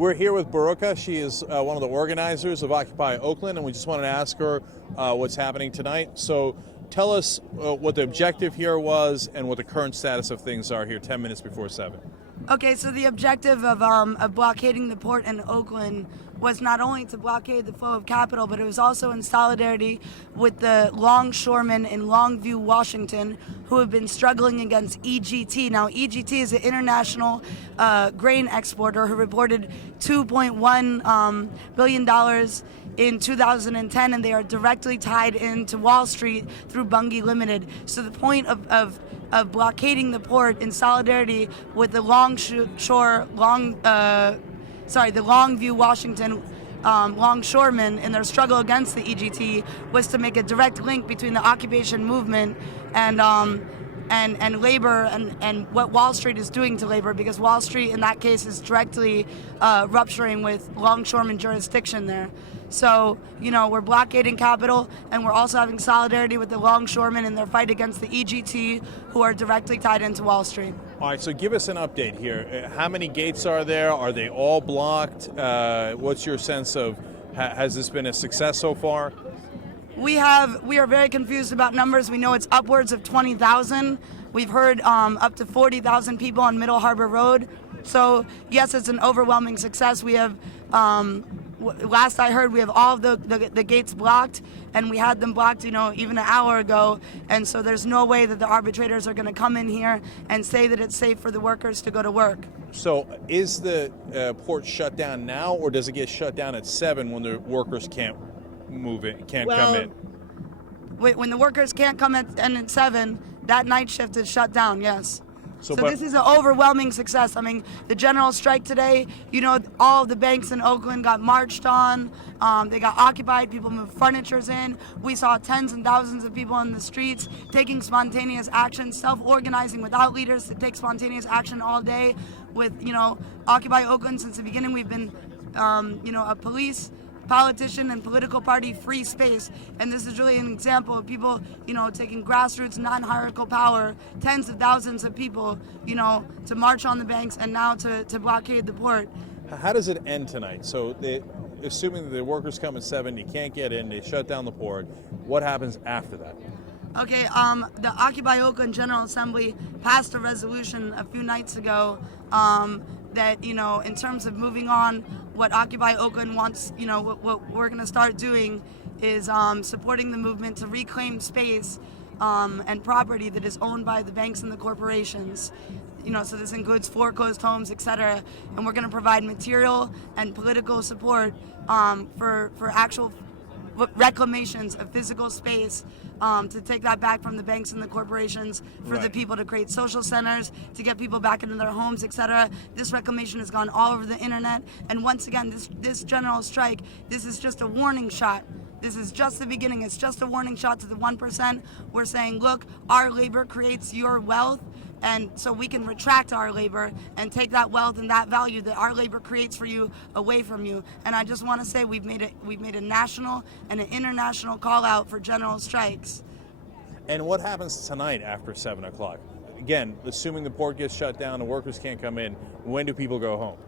We're here with Baruka. She is one of the organizers of Occupy Oakland, and we just wanted to ask her what's happening tonight. So tell us what the objective here was and what the current status of things are here 10 minutes before 7. Okay, so the objective of blockading the port in Oakland was not only to blockade the flow of capital, but it was also in solidarity with the longshoremen in Longview, Washington, who have been struggling against EGT. Now, EGT is an international grain exporter who reported $2.1 billion in 2010, and they are directly tied into Wall Street through Bunge Limited. So the point of blockading the port in solidarity with the the Longview, Washington longshoremen in their struggle against the EGT was to make a direct link between the occupation movement and labor and what Wall Street is doing to labor, because Wall Street in that case is directly rupturing with longshoreman jurisdiction there. So, we're blockading capital, and we're also having solidarity with the longshoremen in their fight against the EGT, who are directly tied into Wall Street. All right, so give us an update here. How many gates are there? Are they all blocked? What's your sense of, has this been a success so far? We are very confused about numbers. We know it's upwards of 20,000. We've heard up to 40,000 people on Middle Harbor Road. So yes, it's an overwhelming success. We have, last I heard, we have all of the gates blocked, and we had them blocked, even an hour ago. And so there's no way that the arbitrators are going to come in here and say that it's safe for the workers to go to work. So is the port shut down now, or does it get shut down at 7 when the workers can't move it, come in? When the workers can't come in at 7, that night shift is shut down, yes. So this is an overwhelming success. I mean, the general strike today, all of the banks in Oakland got marched on. They got occupied. People moved furnitures in. We saw tens and thousands of people in the streets taking spontaneous action, self-organizing without leaders to take spontaneous action all day. With, Occupy Oakland, since the beginning, we've been, a police, politician, and political party free space, and this is really an example of people, taking grassroots, non-hierarchical power, tens of thousands of people, to march on the banks and now to blockade the port. How does it end tonight? So, assuming that the workers come at 7, you can't get in, they shut down the port. What happens after that? Okay, the Occupy Oakland General Assembly passed a resolution a few nights ago that, in terms of moving on, what Occupy Oakland wants, what we're going to start doing is supporting the movement to reclaim space and property that is owned by the banks and the corporations. So this includes foreclosed homes, etc. And we're going to provide material and political support for actual reclamations of physical space to take that back from the banks and the corporations, for the people to create social centers, to get people back into their homes, etc. This reclamation has gone all over the internet, and once again, this general strike, this is just a warning shot. This is just the beginning. It's just a warning shot to the 1%. We're saying, look, our labor creates your wealth, and so we can retract our labor and take that wealth and that value that our labor creates for you away from you. And I just want to say we've made a national and an international call out for general strikes. And what happens tonight after 7 o'clock? Again, assuming the port gets shut down, the workers can't come in, when do people go home?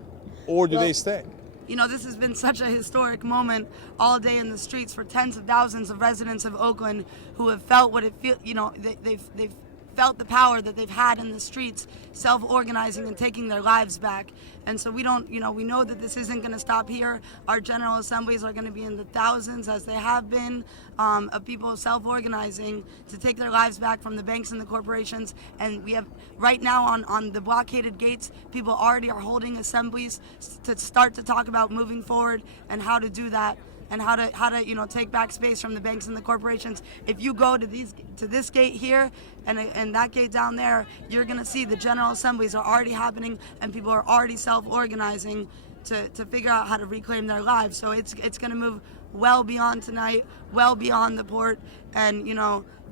Or do they stay? This has been such a historic moment all day in the streets for tens of thousands of residents of Oakland who have felt what it feels, they've felt the power that they've had in the streets, self-organizing and taking their lives back. And so we know that this isn't going to stop here. Our general assemblies are going to be in the thousands, as they have been, of people self-organizing to take their lives back from the banks and the corporations. And we have, right now on the blockaded gates, people already are holding assemblies to start to talk about moving forward and how to do that, and how to take back space from the banks and the corporations. If you go to this gate here and that gate down there, you're going to see the general assemblies are already happening, and people are already self-organizing to figure out how to reclaim their lives. So it's going to move well beyond tonight, well beyond the port, and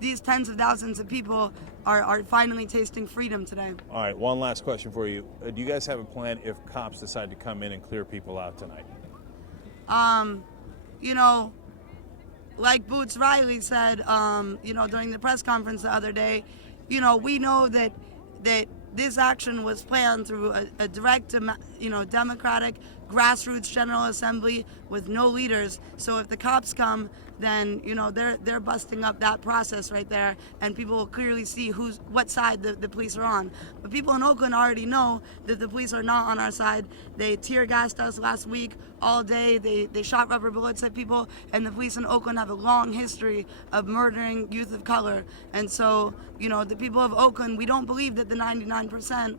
these tens of thousands of people are finally tasting freedom today. All right, one last question for you. Do you guys have a plan if cops decide to come in and clear people out tonight? Like Boots Riley said, during the press conference the other day, we know that this action was planned through a direct, democratic grassroots General Assembly with no leaders. So if the cops come, then they're busting up that process right there, and people will clearly see what side the police are on. But people in Oakland already know that the police are not on our side. They tear gassed us last week all day. They shot rubber bullets at people, and the police in Oakland have a long history of murdering youth of color. And so the people of Oakland, we don't believe that the 99%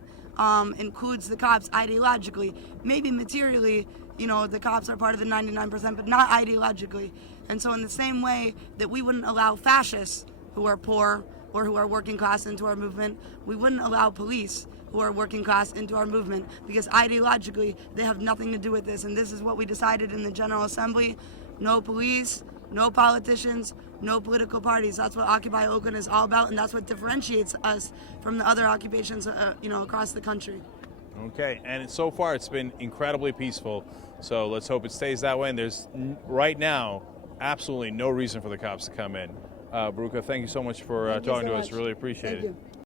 includes the cops ideologically. Maybe materially, the cops are part of the 99%, but not ideologically. And so in the same way that we wouldn't allow fascists who are poor or who are working class into our movement, we wouldn't allow police who are working class into our movement, because ideologically they have nothing to do with this. And this is what we decided in the General Assembly: no police, no politicians, no political parties. That's what Occupy Oakland is all about, and that's what differentiates us from the other occupations across the country. Okay, and so far it's been incredibly peaceful, so let's hope it stays that way. And there's right now absolutely no reason for the cops to come in. Baruka, thank you so much for talking to us. Really appreciate it. Thank you.